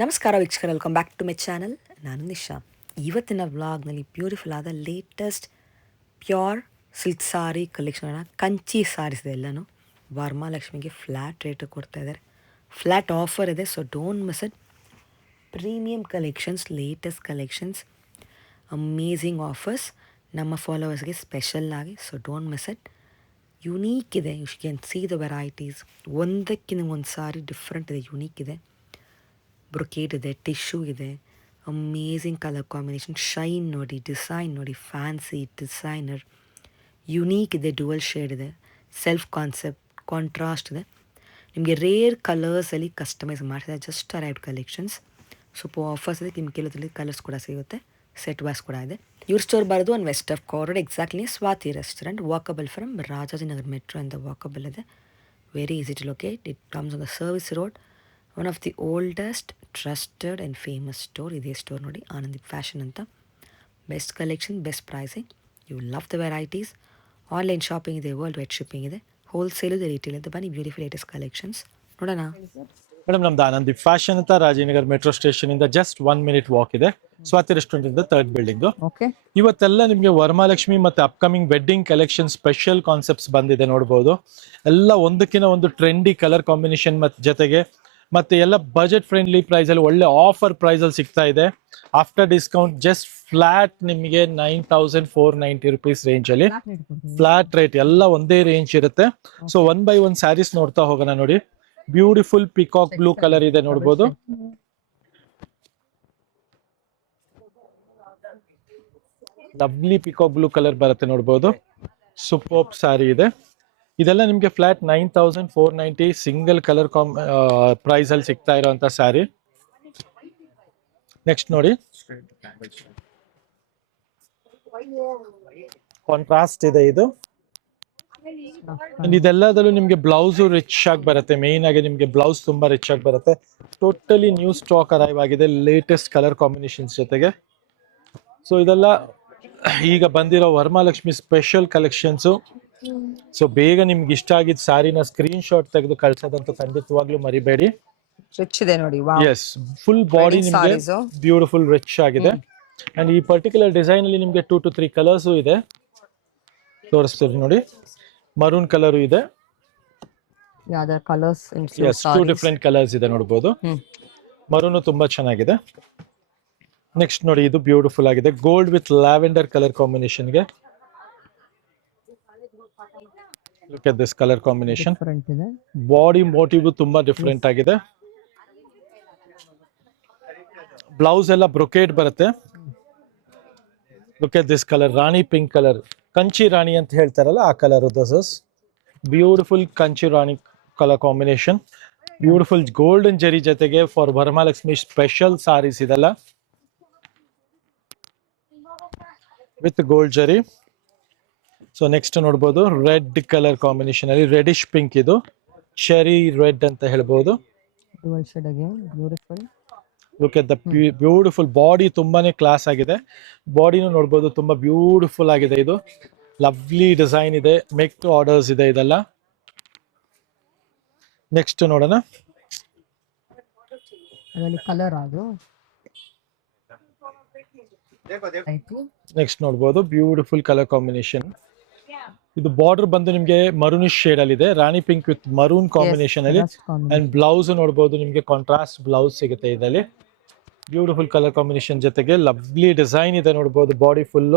ನಮಸ್ಕಾರ ವೀಕ್ಷಕರು, welcome back to my channel. ನಾನು ನಿಶಾ. ಇವತ್ತಿನ ವ್ಲಾಗ್ನಲ್ಲಿ ಬ್ಯೂಟಿಫುಲ್ ಆದ latest pure silk sari collection, Kanchi saris ಇದೆ ಎಲ್ಲನೂ. ವರಮಹಾಲಕ್ಷ್ಮಿಗೆ ಫ್ಲ್ಯಾಟ್ ರೇಟ್ ಕೊಡ್ತಾ ಇದ್ದಾರೆ, ಫ್ಲ್ಯಾಟ್ ಆಫರ್ ಇದೆ, so don't miss it. Premium collections, latest collections, amazing offers ನಮ್ಮ ಫಾಲೋವರ್ಸ್ಗೆ ಸ್ಪೆಷಲ್ ಆಗಿ, so don't miss it. Unique ಇದೆ, you can see the varieties. ಒಂದಕ್ಕಿಂತ ಒಂದು ಸಾರಿ ಡಿಫ್ರೆಂಟ್ ಇದೆ, ಯುನೀಕ್ ಇದೆ. ಬ್ರೊಕೇಡ್ ಇದೆ, ಟಿಶ್ಯೂ ಇದೆ, ಅಮೇಝಿಂಗ್ ಕಲರ್ ಕಾಂಬಿನೇಷನ್, ಶೈನ್ ನೋಡಿ, ಡಿಸೈನ್ ನೋಡಿ, ಫ್ಯಾನ್ಸಿ ಡಿಸೈನರ್, ಯುನೀಕ್ ಇದೆ, ಡುವಲ್ ಶೇಡ್ ಇದೆ, ಸೆಲ್ಫ್ ಕಾನ್ಸೆಪ್ಟ್, ಕಾಂಟ್ರಾಸ್ಟ್ ಇದೆ. ನಿಮಗೆ ರೇರ್ ಕಲರ್ಸಲ್ಲಿ ಕಸ್ಟಮೈಸ್ ಮಾಡ್ತಿದೆ. Just arrived collections. ಸ್ವಲ್ಪ ಆಫರ್ಸ್ ಇದೆ, ನಿಮ್ಗೆ ಕೆಲವರಲ್ಲಿ ಕಲರ್ಸ್ ಕೂಡ ಸಿಗುತ್ತೆ, ಸೆಟ್ ವೈಸ್ ಕೂಡ ಇದೆ. ಇವ್ರ ಸ್ಟೋರ್ ಬರೋದು on West of Chord, exactly Swathi restaurant, walkable from Rajajinagar metro ಇಂದ ವಾಕಬಲ್ ಇದೆ. Very easy to locate. It comes on the service road. One of the oldest trusted and famous store ಇದೇ store ನೋಡಿ, Anandi fashion ಅಂತ. Best collection, best pricing, you love the varieties. Online shopping ಇದೆ, world wide shipping ಇದೆ, wholesale ಇದೆ, retail ಇದೆ. ಬನ್ನಿ, beautiful latest collections ನೋಡೋಣ. Madam, ನಮ್ದು ಆನಂದಿ ಫ್ಯಾಷನ್ ಅಂತ ರಾಜನಗರ್ ಮೆಟ್ರೋ ಸ್ಟೇಷನ್ ಇಂದ ಜಸ್ಟ್ 1 minute ವಾಕ್ ಇದೆ. ಸ್ವಾತಿ ರೆಸ್ಟೋರೆಂಟ್ ಇಂದ 3rd ಬಿಲ್ಡಿಂಗ್. ಇವತ್ತೆಲ್ಲ ನಿಮಗೆ ವರಮಹಾಲಕ್ಷ್ಮಿ ಮತ್ತೆ upcoming wedding collection special concepts ಬಂದಿದೆ, ನೋಡಬಹುದು. ಎಲ್ಲ ಒಂದಕ್ಕಿಂತ ಒಂದು ಟ್ರೆಂಡಿ ಕಲರ್ ಕಾಂಬಿನೇಷನ್ ಜೊತೆಗೆ ಮತ್ತೆ ಎಲ್ಲ ಬಜೆಟ್ ಫ್ರೆಂಡ್ಲಿ ಪ್ರೈಸ್ ಅಲ್ಲಿ ಒಳ್ಳೆ ಆಫರ್ ಪ್ರೈಸ್ ಅಲ್ಲಿ ಸಿಗ್ತಾ ಇದೆ. ಆಫ್ಟರ್ ಡಿಸ್ಕೌಂಟ್ ಜಸ್ಟ್ ಫ್ಲಾಟ್ ನಿಮಗೆ 9490 rupees ರೇಂಜ್ ಅಲ್ಲಿ ಫ್ಲಾಟ್ ರೇಟ್. ಎಲ್ಲ ಒಂದೇ ರೇಂಜ್ ಇರುತ್ತೆ. ಸೊ 1 by 1 ಸ್ಯಾರೀಸ್ ನೋಡ್ತಾ ಹೋಗೋಣ. ನೋಡಿ, ಬ್ಯೂಟಿಫುಲ್ ಪಿಕಾಕ್ ಬ್ಲೂ ಕಲರ್ ಇದೆ, ನೋಡಬಹುದು. ಲವ್ಲಿ ಪಿಕಾಕ್ ಬ್ಲೂ ಕಲರ್ ಬರುತ್ತೆ, ನೋಡಬಹುದು. ಸೂಪರ್ ಸಾರಿ ಇದೆ. ಇದೆಲ್ಲ ನಿಮ್ಗೆ ಫ್ಲಾಟ್ 9490 ಸಿಂಗಲ್ ಕಲರ್ ಪ್ರೈಸ್ ಅಲ್ಲಿ ಸಿಗ್ತಾ ಇರುವಂತ ಸ್ಯಾರಿ. ನೆಕ್ಸ್ಟ್ ನೋಡಿ, ಕಾಂಟ್ರಾಸ್ಟ್ ಇದೆ ಇದು. ಇದೆಲ್ಲದಲ್ಲೂ ನಿಮ್ಗೆ ಬ್ಲೌಸ್ ರಿಚ್ ಆಗಿ ಬರುತ್ತೆ. ಮೇನ್ ಆಗಿ ನಿಮ್ಗೆ ಬ್ಲೌಸ್ ತುಂಬಾ ರಿಚ್ ಆಗಿ ಬರುತ್ತೆ. ಟೋಟಲಿ ನ್ಯೂ ಸ್ಟಾಕ್ ಅರೈವ್ ಆಗಿದೆ, ಲೇಟೆಸ್ಟ್ ಕಲರ್ ಕಾಂಬಿನೇಷನ್ಸ್ ಜೊತೆಗೆ. ಸೊ ಇದೆಲ್ಲ ಈಗ ಬಂದಿರೋ ವರಮಹಾಲಕ್ಷ್ಮಿ ಸ್ಪೆಷಲ್ ಕಲೆಕ್ಷನ್ಸ್. ಸೊ ಬೇಗ ನಿಮ್ಗೆ ಇಷ್ಟ ಆಗಿದ್ದ ಸ್ಯಾರಿನ ಸ್ಕ್ರೀನ್ ಶಾಟ್ ತೆಗೆದು ಕಳ್ಸೋದಂತೂ ಖಂಡಿತವಾಗ್ಲೂ ಮರಿಬೇಡಿ. ರಿಚ್ ಇದೆ ನೋಡಿ, ಎಸ್, ಫುಲ್ ಬಾಡಿ ನಿಮ್ಗೆ ಬ್ಯೂಟಿಫುಲ್ ರಿಚ್ ಆಗಿದೆ. ಅಂಡ್ ಈ ಪರ್ಟಿಕ್ಯುಲರ್ ಡಿಸೈನ್ ಅಲ್ಲಿ ನಿಮ್ಗೆ 2 to 3 ಕಲರ್ಸ್ ಇದೆ, ತೋರಿಸ್ತೀವಿ ನೋಡಿ. ಮರೂನ್ ಕಲರ್ ಇದೆ, ಕಲರ್ಸ್ 2 ಡಿಫ್ರೆಂಟ್ ಕಲರ್ಸ್ ಇದೆ, ನೋಡಬಹುದು. ಮರೂನು ತುಂಬಾ ಚೆನ್ನಾಗಿದೆ. ನೆಕ್ಸ್ಟ್ ನೋಡಿ, ಇದು ಬ್ಯೂಟಿಫುಲ್ ಆಗಿದೆ, gold with lavender colour combination ಗೆ. Look at this colour combination. Body motif ತುಂಬಾ ಡಿಫ್ರೆಂಟ್ ಆಗಿದೆ. ಬ್ಲೌಸ್ ಎಲ್ಲ ಬ್ರೊಕೇಡ್ ಬರುತ್ತೆ. Look at this colour, rani pink colour, Kanchi rani ಅಂತ ಹೇಳ್ತಾರಲ್ಲ ಆ colour. This is beautiful Kanchi rani colour combination. Beautiful golden zari ಜೊತೆಗೆ ಫಾರ್ ವರಮಹಾಲಕ್ಷ್ಮಿ ಸ್ಪೆಷಲ್ ಸಾರೀಸ್ ಇದೆಲ್ಲ with gold zari. So next ನೋಡಬಹುದು, ರೆಡ್ ಕಲರ್ ಕಾಂಬಿನೇಷನ್ ಅಲ್ಲಿ ರೆಡಿಶ್ ಪಿಂಕ್, ಇದು ಚೆರಿ ರೆಡ್ ಅಂತ ಹೇಳ್ಬಹುದು. Look at the beautiful body, ತುಂಬಾನೇ ಕ್ಲಾಸ್ ಆಗಿದೆ. ಬಾಡಿನೂ ನೋಡಬಹುದು, ತುಂಬಾ ಬ್ಯೂಟಿಫುಲ್ ಆಗಿದೆ. ಇದು ಲವ್ಲಿ ಡಿಸೈನ್ ಇದೆ, ಮೇಕ್ ಟು ಆರ್ಡರ್ಸ್ ಇದೆ ಇದೆಲ್ಲ. ನೆಕ್ಸ್ಟ್ ನೋಡೋಣ. ನೆಕ್ಸ್ಟ್ ನೋಡಬಹುದು, ಬ್ಯೂಟಿಫುಲ್ ಕಲರ್ ಕಾಂಬಿನೇಷನ್. ಇದು ಬಾರ್ಡರ್ ಬಂದು ನಿಮ್ಗೆ ಮರೂನಿಶ್ ಶೇಡ್ ಅಲ್ಲಿ ಇದೆ, ರಾಣಿ ಪಿಂಕ್ ವಿತ್ ಮರೂನ್ ಕಾಂಬಿನೇಷನ್ ಅಲ್ಲಿ. ಅಂಡ್ ಬ್ಲೌಸ್ ನೋಡಬಹುದು, ನಿಮ್ಗೆ ಕಾಂಟ್ರಾಸ್ಟ್ ಬ್ಲೌಸ್ ಸಿಗುತ್ತೆ ಇದರಲ್ಲಿ. ಬ್ಯೂಟಿಫುಲ್ ಕಲರ್ ಕಾಂಬಿನೇಷನ್ ಜೊತೆಗೆ ಲವ್ಲಿ ಡಿಸೈನ್ ಇದೆ, ನೋಡಬಹುದು. Body full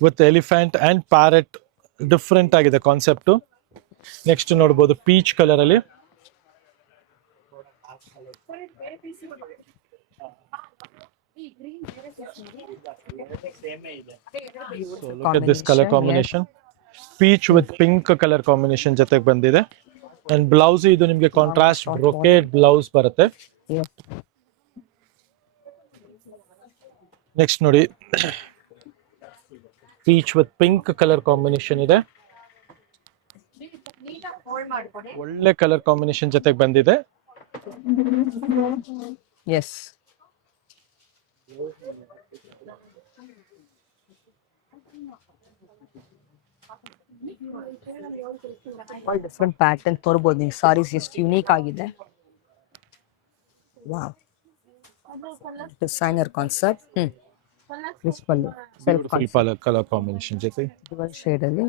with elephant and parrot, different ಆಗಿದೆ ಕಾನ್ಸೆಪ್ಟ್. ನೆಕ್ಸ್ಟ್ ನೋಡಬಹುದು, ಪೀಚ್ ಕಲರ್ ಅಲ್ಲಿ. So look at this color combination. Peach with pink color combination ಜೊತೆಗೆ ಬಂದಿದೆ. ಅಂಡ್ ಬ್ಲೌಸ್ ಇದು ನಿಮ್ಗೆ ಕಾಂಟ್ರಾಸ್ಟ್ ಬ್ರೊಕೇಡ್ ಬ್ಲೌಸ್ ಬರುತ್ತೆ. ನೆಕ್ಸ್ಟ್ ನೋಡಿ, peach with pink colour combination ಇದೆ. ಒಳ್ಳೆ ಕಲರ್ ಕಾಂಬಿನೇಷನ್ ಜೊತೆಗೆ ಬಂದಿದೆ. ಎಸ್, ಡಿಫ್ರೆಂಟ್ ಪ್ಯಾಟರ್ನ್ ತೋರ್ಬೋದು ನೀವು. ಸಾರೀಸ್ ಎಷ್ಟು ಯುನೀಕ್ ಆಗಿದೆ. Wow, designer concept. ರಿಚ್ ಪಲ್ಲು, ಸೆಲ್ಫ್ ಬ್ಯೂಟಿಫುಲ್ ಕಲರ್ ಕಾಂಬಿನೇಷನ್ ಜೊತೆ ಡ್ಯುವಲ್ ಶೇಡ್ ಅಲ್ಲಿ.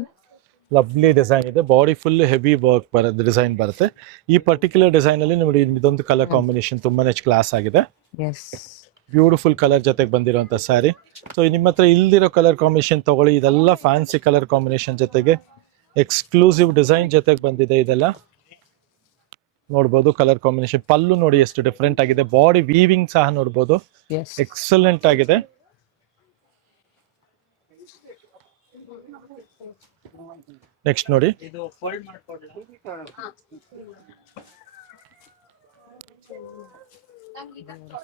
ಲವ್ಲಿ ಡಿಸೈನ್ ಇದೆ. ಬಾಡಿ ಫುಲ್ ಹೆವಿ ವರ್ಕ್ ಬರುತ್ತೆ, ಡಿಸೈನ್ ಬರುತ್ತೆ. ಈ ಪರ್ಟಿಕ್ಯುಲರ್ ಡಿಸೈನ್ ಅಲ್ಲಿ ನೋಡಿ ಇದೊಂದು ಕಲರ್ ಕಾಂಬಿನೇಷನ್ ತುಂಬಾನೇ ಕ್ಲಾಸ್ ಆಗಿದೆ. ಎಸ್, ಬ್ಯೂಟಿಫುಲ್ ಕಲರ್ ಜೊತೆಗೆ ಬಂದಿರುವಂತ ಸ್ಯಾರಿ. ಸೊ ನಿಮ್ಮ ಹತ್ರ ಇಲ್ದಿರೋ ಕಲರ್ ಕಾಂಬಿನೇಷನ್ ತಗೊಳ್ಳಿ. ಇದೆಲ್ಲ ಫ್ಯಾನ್ಸಿ ಕಲರ್ ಕಾಂಬಿನೇಷನ್ ಜೊತೆಗೆ ಎಕ್ಸ್ಕ್ಲೂಸಿವ್ ಡಿಸೈನ್ ಜೊತೆಗೆ ಬಂದಿದೆ. ಇದೆಲ್ಲ ನೋಡ್ಬೋದು ಕಲರ್ ಕಾಂಬಿನೇಷನ್. ಪಲ್ಲು ನೋಡಿ ಎಷ್ಟು ಡಿಫ್ರೆಂಟ್ ಆಗಿದೆ. ಬಾಡಿ ವೀವಿಂಗ್ ಸಹ ನೋಡ್ಬೋದು, ಎಸ್. ಎಕ್ಸಲೆಂಟ್ ಆಗಿದೆ. ನೆಕ್ಸ್ಟ್ ನೋಡಿ,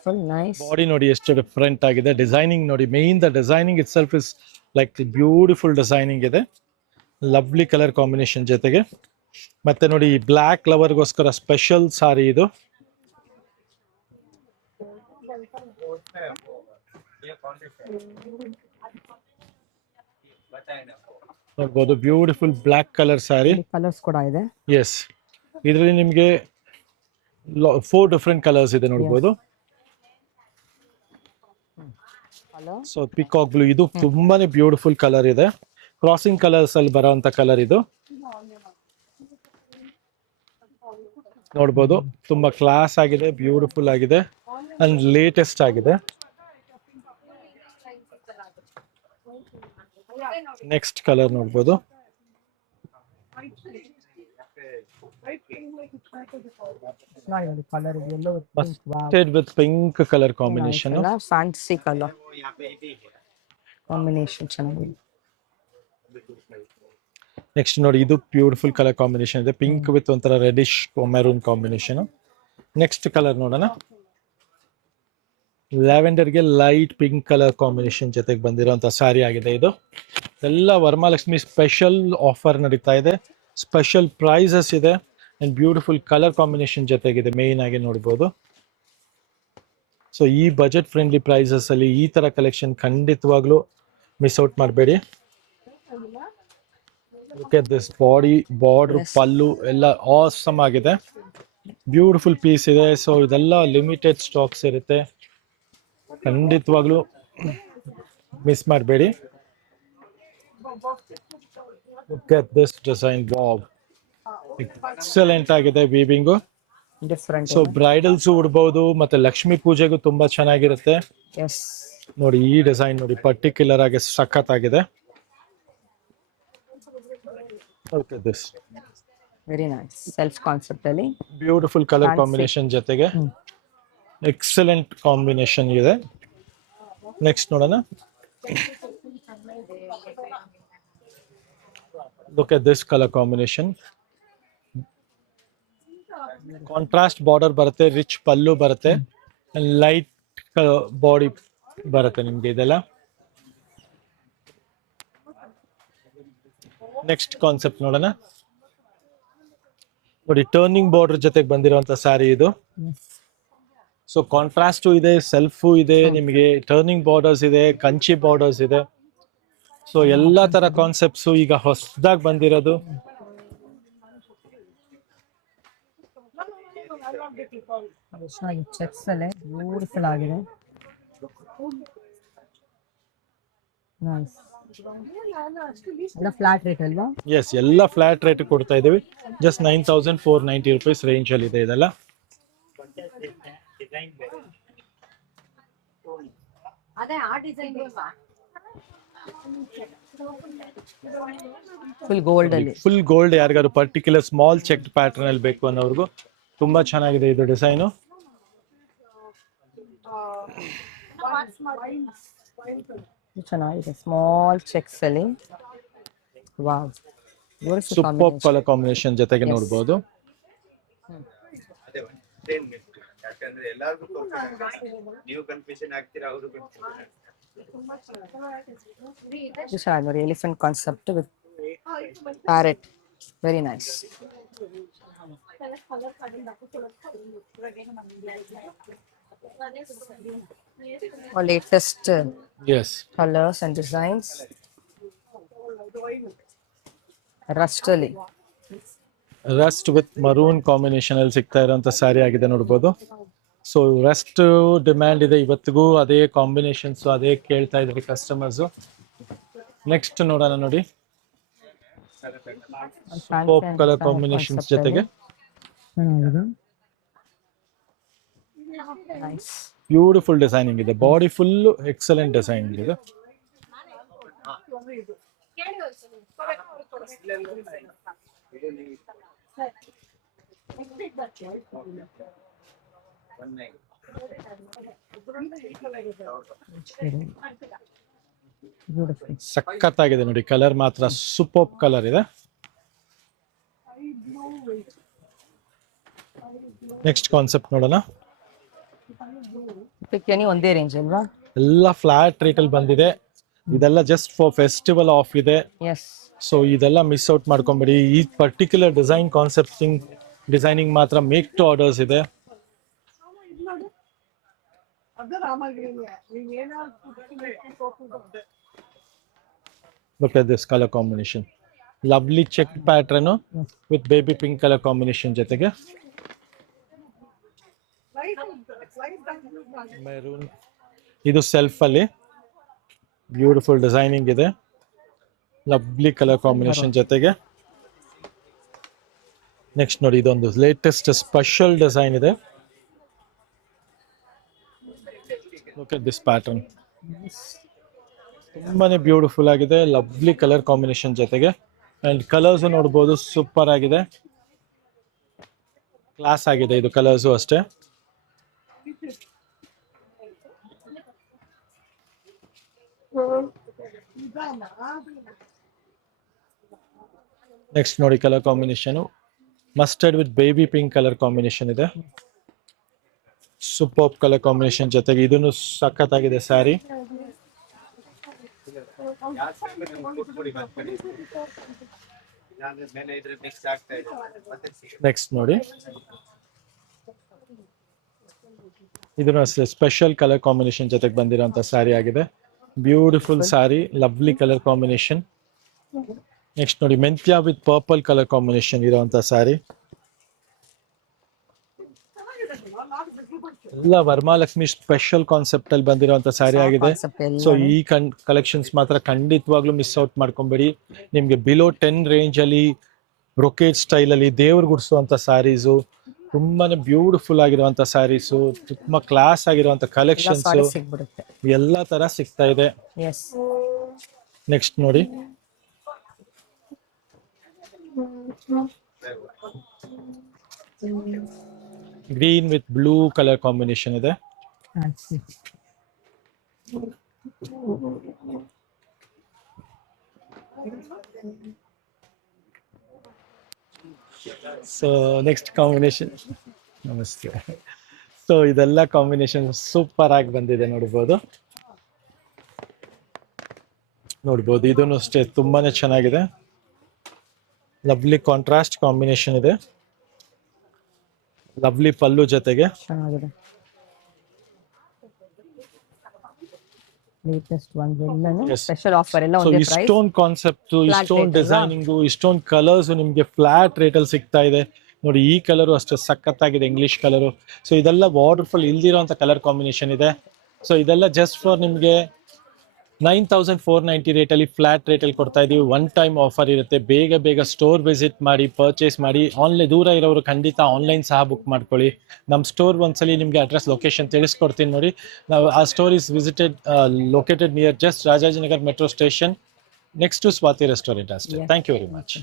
ಫುಲ್ ನೈಸ್. ಬಾಡಿ ನೋಡಿ ಎಷ್ಟು ಡಿಫ್ರೆಂಟ್ ಆಗಿದೆ. ಡಿಸೈನಿಂಗ್ ನೋಡಿ, main the designing it self is like beautiful designing ಇದೆ. ಲವ್ಲಿ ಕಲರ್ ಕಾಂಬಿನೇಷನ್ ಜೊತೆಗೆ. ಮತ್ತೆ ನೋಡಿ ಬ್ಲ್ಯಾಕ್ ಲವರ್ಗೋಸ್ಕರ ಸ್ಪೆಷಲ್ ಸಾರಿ ಇದು. ನೋಡ್ಬೋದು ಬ್ಯೂಟಿಫುಲ್ ಬ್ಲ್ಯಾಕ್ ಕಲರ್ ಸಾರಿ. ಕಲರ್ಸ್ ಕೂಡ ಇದೆ. ಎಸ್, ಇದರಲ್ಲಿ ನಿಮಗೆ 4 ಡಿಫ್ರೆಂಟ್ ಕಲರ್ಸ್ ಇದೆ ನೋಡ್ಬೋದು. ಸೊ ಪಿಕಾಕ್ ಬ್ಲೂ, ಇದು ತುಂಬಾನೇ ಬ್ಯೂಟಿಫುಲ್ ಕಲರ್ ಇದೆ. ಕ್ರಾಸಿಂಗ್ ಕಲರ್ಸ್ ಅಲ್ಲಿ ಬರೋಂತ ಕಲರ್ ಇದು. ನೋಡ್ಬೋದು ತುಂಬಾ ಕ್ಲಾಸ್ ಆಗಿದೆ, ಬ್ಯೂಟಿಫುಲ್ ಆಗಿದೆ ಅಂಡ್ ಲೇಟೆಸ್ಟ್ ಆಗಿದೆ. ನೆಕ್ಸ್ಟ್ ಕಲರ್ ನೋಡ್ಬೋದು. Colour yellow with pink colour combination. Fancy colour combination ಚೆನ್ನಾಗಿದೆ. ನೆಕ್ಸ್ಟ್ ನೋಡಿ, ಇದು ಬ್ಯೂಟಿಫುಲ್ ಕಲರ್ ಕಾಂಬಿನೇಷನ್ ಇದೆ. ಪಿಂಕ್ ವಿತ್ ಒಂಥರ reddish maroon combination. Next colour ನೋಡೋಣ. ಲ್ಯಾವೆಂಡರ್ಗೆ ಲೈಟ್ ಪಿಂಕ್ ಕಲರ್ ಕಾಂಬಿನೇಷನ್ ಜೊತೆಗೆ ಬಂದಿರುವಂತ ಸ್ಯಾರಿ ಆಗಿದೆ ಇದು. ಎಲ್ಲ ವರಮಹಾಲಕ್ಷ್ಮಿ ಸ್ಪೆಷಲ್ ಆಫರ್ ನಡೀತಾ ಇದೆ. ಸ್ಪೆಷಲ್ ಪ್ರೈಸಸ್ ಇದೆ ಅಂಡ್ ಬ್ಯೂಟಿಫುಲ್ ಕಲರ್ ಕಾಂಬಿನೇಷನ್ ಜೊತೆಗಿದೆ. ಮೇನ್ ಆಗಿ ನೋಡ್ಬೋದು. ಸೊ ಈ ಬಜೆಟ್ ಫ್ರೆಂಡ್ಲಿ ಪ್ರೈಸಸ್ ಅಲ್ಲಿ ಈ ತರ ಕಲೆಕ್ಷನ್ ಖಂಡಿತವಾಗ್ಲೂ ಮಿಸ್ ಔಟ್ ಮಾಡಬೇಡಿ. Look at this body, border, pallu ಎಲ್ಲ ಆಸಮ್ ಆಗಿದೆ. ಬ್ಯೂಟಿಫುಲ್ ಪೀಸ್ ಇದೆ. ಸೊ ಇದೆಲ್ಲ ಲಿಮಿಟೆಡ್ ಸ್ಟಾಕ್ಸ್ ಇರುತ್ತೆ, ಖಂಡಿತವಾಗ್ಲೂ ಮಿಸ್ ಮಾಡಬೇಡಿ. Look at this design, wow, excellent ಆಗಿದೆ ವೀವಿಂಗು. ಡಿಫರೆಂಟ್. ಸೊ ಬ್ರೈಡಲ್ಸ್ ಉಡ್ಬೋದು, ಮತ್ತೆ ಲಕ್ಷ್ಮೀ ಪೂಜೆಗೂ ತುಂಬಾ ಚೆನ್ನಾಗಿರುತ್ತೆ. ಎಸ್, ನೋಡಿ ಈ ಡಿಸೈನ್ ನೋಡಿ, ಪರ್ಟಿಕ್ಯುಲರ್ ಆಗಿ ಸಖತ್ ಆಗಿದೆ. Look at this. Very nice. Self concept ಅಲ್ಲಿ ಬ್ಯೂಟಿಫುಲ್ ಕಲರ್ ಕಾಂಬಿನೇಷನ್ ಜೊತೆಗೆ ಎಕ್ಸಲೆಂಟ್ ಕಾಂಬಿನೇಷನ್ ಇದೆ. ನೆಕ್ಸ್ಟ್ ನೋಡೋಣ. Look at this color combination. Contrast border ಬರುತ್ತೆ, ರಿಚ್ ಪಲ್ಲು ಬರುತ್ತೆ, ಲೈಟ್ ಬಾಡಿ ಬರುತ್ತೆ ನಿಮ್ಗೆ ಇದೆಲ್ಲ. ನೆಕ್ಸ್ಟ್ ಕಾನ್ಸೆಪ್ಟ್ ನೋಡೋಣ. ನೋಡಿ ಟರ್ನಿಂಗ್ ಬಾರ್ಡರ್ ಜೊತೆಗೆ ಬಂದಿರುವಂತ ಸ್ಯಾರಿ ಇದು. ಸೊ ಕಾಂಟ್ರಾಸ್ಟು ಇದೆ, ಸೆಲ್ಫು ಇದೆ, ನಿಮಗೆ ಟರ್ನಿಂಗ್ ಬಾರ್ಡರ್ಸ್ ಇದೆ, ಕಂಚಿ ಬಾರ್ಡರ್ಸ್ ಇದೆ. ಸೊ ಎಲ್ಲಾ ತರ ಕಾನ್ಸೆಪ್ಟ್ಸು ಈಗ ಹೊಸದಾಗಿ ಬಂದಿರೋದು. ಚೆಕ್ಸ್ ಅಲ್ಲೇ ಬ್ಯೂಟಿಫುಲ್ ಆಗಿದೆ. ನೈಸ್. ಎಲ್ಲ ಫ್ಲಾಟ್ ರೇಟ್ ಅಲ್ವಾ? ಎಸ್, ಎಲ್ಲ ಫ್ಲಾಟ್ ರೇಟ್ ಕೊಡ್ತಾ ಇದೀವಿ. ಜಸ್ಟ್ 9490 rupees ರೇಂಜ್ ಅಲ್ಲಿ ಇದೆ ಇದೆಲ್ಲ. ಫುಲ್ ಗೋಲ್ಡ್ ಅಲ್ಲಿ. ಫುಲ್ ಗೋಲ್ಡ್, ಯಾರಿಗಾದ್ರು ಪರ್ಟಿಕ್ಯುಲರ್ ಸ್ಮಾಲ್ ಚೆಕ್ ಪ್ಯಾಟರ್ನ್ ಅಲ್ಲಿ ಬೇಕು ಅನ್ನೋರ್ಗು ತುಂಬಾ ಚೆನ್ನಾಗಿದೆ ಇದು ಡಿಸೈನು. ಚೆನ್ನಾಗಿದೆ ಸ್ಮಾಲ್ ಚೆಕ್ಸ್ ಅಲ್ಲಿ. ವಾವ್, ಸೂಪರ್ ಕಲರ್ ಕಾಂಬಿನೇಷನ್ ಜೊತೆಗೆ ನೋಡಬಹುದು. ನೋಡಿ elephant concept with parrot, very nice. Latest colours and designs. Rust ಅಲ್ಲಿ, ರಸ್ಟ್ ವಿತ್ ಮರೂನ್ ಕಾಂಬಿನೇಷನ್ ಅಲ್ಲಿ ಸಿಗ್ತಾ ಇರುವಂತ ಸ್ಯಾರಿ ಆಗಿದೆ ನೋಡಬಹುದು. ಸೊ ರೆಸ್ಟ್ ಡಿಮ್ಯಾಂಡ್ ಇದೆ ಇವತ್ತಿಗೂ, ಅದೇ ಕಾಂಬಿನೇಷನ್ಸ್ ಅದೇ ಕೇಳ್ತಾ ಇದ್ದಾರೆ ಕಸ್ಟಮರ್ಸ್. ನೆಕ್ಸ್ಟ್ ನೋಡೋಣ ನೋಡಿ, ಪೋಪ್ ಕಲರ್ ಕಾಂಬಿನೇಷನ್ಸ್ ಜೊತೆಗೆ ಬ್ಯೂಟಿಫುಲ್ ಡಿಸೈನಿಂಗ್ ಇದೆ. ಬಾಡಿ ಫುಲ್ ಎಕ್ಸಲೆಂಟ್ ಡಿಸೈನಿಂಗ್ ಇದೆ. ಸಖತ್ತಾಗಿದೆ ನೋಡಿ, ಕಲರ್ ಮಾತ್ರ ಸೂಪರ್ ಕಲರ್ ಇದೆ. ನೆಕ್ಸ್ಟ್ ಕಾನ್ಸೆಪ್ಟ್ ನೋಡೋಣ. ಒಂದೇ ರೇಂಜ್ ಅಲ್ವಾ? ಎಲ್ಲ ಫ್ಲಾಟ್ ರೇಟ್ ಅಲ್ಲಿ ಬಂದಿದೆ. ಇದೆಲ್ಲ ಜಸ್ಟ್ ಫಾರ್ ಫೆಸ್ಟಿವಲ್ ಆಫ್ ಇದೆ. ಸೊ ಇದೆಲ್ಲ ಮಿಸ್ ಔಟ್ ಮಾಡ್ಕೊಂಬೇಡಿ. ಈ ಪರ್ಟಿಕ್ಯುಲರ್ ಡಿಸೈನ್ ಕಾನ್ಸೆಪ್ಟಿಂಗ್ ಡಿಸೈನಿಂಗ್ ಮಾತ್ರ ಮೇಕ್ ಟು ಆರ್ಡರ್ಸ್ ಇದೆ. Look at this color combination. Lovely check pattern with baby pink color combination ಜೊತೆಗೆ ಮೆರೂನ್. ಇದು ಸೆಲ್ಫ್ ಅಲ್ಲಿ ಬ್ಯೂಟಿಫುಲ್ ಡಿಸೈನಿಂಗ್ ಇದೆ. ಲವ್ಲಿ ಕಲರ್ ಕಾಂಬಿನೇಷನ್ ಜೊತೆಗೆ ನೆಕ್ಸ್ಟ್ ನೋಡಿ, ಇದೊಂದು ಲೇಟೆಸ್ಟ್ ಸ್ಪೆಷಲ್ ಡಿಸೈನ್ ಇದೆ. Look at this pattern. ತುಂಬಾನೇ ಬ್ಯೂಟಿಫುಲ್ ಆಗಿದೆ. ಲವ್ಲಿ ಕಲರ್ ಕಾಂಬಿನೇಷನ್ ಜೊತೆಗೆ ಅಂಡ್ ಕಲರ್ಸ್ ನೋಡಬಹುದು, ಸೂಪರ್ ಆಗಿದೆ, ಕ್ಲಾಸ್ ಆಗಿದೆ. ಇದು ಕಲರ್ಸು ಅಷ್ಟೇ. ನೆಕ್ಸ್ಟ್ ನೋಡಿ, colour combination mustard with baby pink colour combination ಇದೆ. ಸೂಪರ್ ಕಲರ್ ಕಾಂಬಿನೇಷನ್ ಜೊತೆಗೆ ಇದನ್ನು ಸಖತ್ತಾಗಿದೆ ಸ್ಯಾರಿ. ನೆಕ್ಸ್ಟ್ ನೋಡಿ, ಇದನ್ನು ಸ್ಪೆಷಲ್ ಕಲರ್ ಕಾಂಬಿನೇಷನ್ ಜೊತೆಗೆ ಬಂದಿರುವಂತ ಸ್ಯಾರಿ ಆಗಿದೆ. Beautiful sari, lovely colour combination. Next ನೋಡಿ, ಮೆಂತ್ಯ ವಿತ್ ಪರ್ಪಲ್ ಕಲರ್ ಕಾಂಬಿನೇಷನ್ ಇರುವಂತ ಸ್ಯಾರಿ. ಎಲ್ಲ ವರಮಹಾಲಕ್ಷ್ಮಿ ಸ್ಪೆಷಲ್ ಕಾನ್ಸೆಪ್ಟ್ ಅಲ್ಲಿ ಬಂದಿರುವಂತ ಸ್ಯಾರಿ ಆಗಿದೆ. ಸೊ ಈ ಕಲೆಕ್ಷನ್ಸ್ ಮಾತ್ರ ಖಂಡಿತವಾಗ್ಲೂ ಮಿಸ್ ಔಟ್ ಮಾಡ್ಕೊಂಬೇಡಿ. ನಿಮ್ಗೆ ಬಿಲೋ 10 ರೇಂಜ್ ಅಲ್ಲಿ ಬ್ರೊಕೇಡ್ ಸ್ಟೈಲ್ ಅಲ್ಲಿ ದೇವ್ರಿಗೆ ಉಡ್ಸುವಂತ ಸ್ಯಾರೀಸು, ತುಂಬಾನೇ ಬ್ಯೂಟಿಫುಲ್ ಆಗಿರುವಂತ ಸ್ಯಾರೀಸು, ತುಂಬಾ ಕ್ಲಾಸ್ ಆಗಿರುವಂತ ಕಲೆಕ್ಷನ್ಸ್ ಎಲ್ಲಾ ತರ ಸಿಗ್ತಾ ಇದೆ. ನೆಕ್ಸ್ಟ್ ನೋಡಿ, green with blue colour combination ಇದೆ. ಸೊ ನೆಕ್ಸ್ಟ್ ಕಾಂಬಿನೇಷನ್, ನಮಸ್ತೆ. ಸೊ ಇದೆಲ್ಲ ಕಾಂಬಿನೇಷನ್ ಸೂಪರ್ ಆಗಿ ಬಂದಿದೆ. ನೋಡ್ಬೋದು ಇದನ್ನು ಅಷ್ಟೇ ತುಂಬಾನೇ ಚೆನ್ನಾಗಿದೆ. ಲವ್ಲಿ ಕಾಂಟ್ರಾಸ್ಟ್ ಕಾಂಬಿನೇಷನ್ ಇದೆ. ಲವ್ಲಿ ಪಲ್ಲು ಜೊತೆಗೆ ಇಷ್ಟೊಂದು ಕಾನ್ಸೆಪ್ಟ್, ಇಷ್ಟೊಂದು ಡಿಸೈನಿಂಗ್, ಇಷ್ಟೊಂದು ಕಲರ್ಸ್ ನಿಮ್ಗೆ ಫ್ಲಾಟ್ ರೇಟ್ ಅಲ್ಲಿ ಸಿಗ್ತಾ ಇದೆ. ನೋಡಿ, ಈ ಕಲರು ಅಷ್ಟೇ ಸಖತ್ತಾಗಿದೆ, ಇಂಗ್ಲಿಷ್ ಕಲರು. ಸೊ ಇದೆಲ್ಲ ವಾಟರ್ಫುಲ್ ಇಲ್ದಿರೋಂಥ ಕಲರ್ ಕಾಂಬಿನೇಷನ್ ಇದೆ. ಸೊ ಇದೆಲ್ಲ ಜಸ್ಟ್ ಫಾರ್ ನಿಮ್ಗೆ 9490 ರೇಟಲ್ಲಿ ಫ್ಲಾಟ್ ರೇಟಲ್ಲಿ ಕೊಡ್ತಾ ಇದೀವಿ. ಒನ್ ಟೈಮ್ ಆಫರ್ ಇರುತ್ತೆ. ಬೇಗ ಸ್ಟೋರ್ ವಿಸಿಟ್ ಮಾಡಿ ಪರ್ಚೇಸ್ ಮಾಡಿ. ದೂರ ಇರೋರು ಖಂಡಿತ ಆನ್ಲೈನ್ ಸಹ ಬುಕ್ ಮಾಡ್ಕೊಳ್ಳಿ. ನಮ್ಮ ಸ್ಟೋರ್ ಒಂದ್ಸಲಿ ನಿಮಗೆ ಅಡ್ರೆಸ್ ಲೊಕೇಶನ್ ತಿಳಿಸ್ಕೊಡ್ತೀನಿ ನೋಡಿ. ಆ store is located near just Rajajinagar metro station, next to Swathi restaurant ಅಷ್ಟೇ. Thank you very much.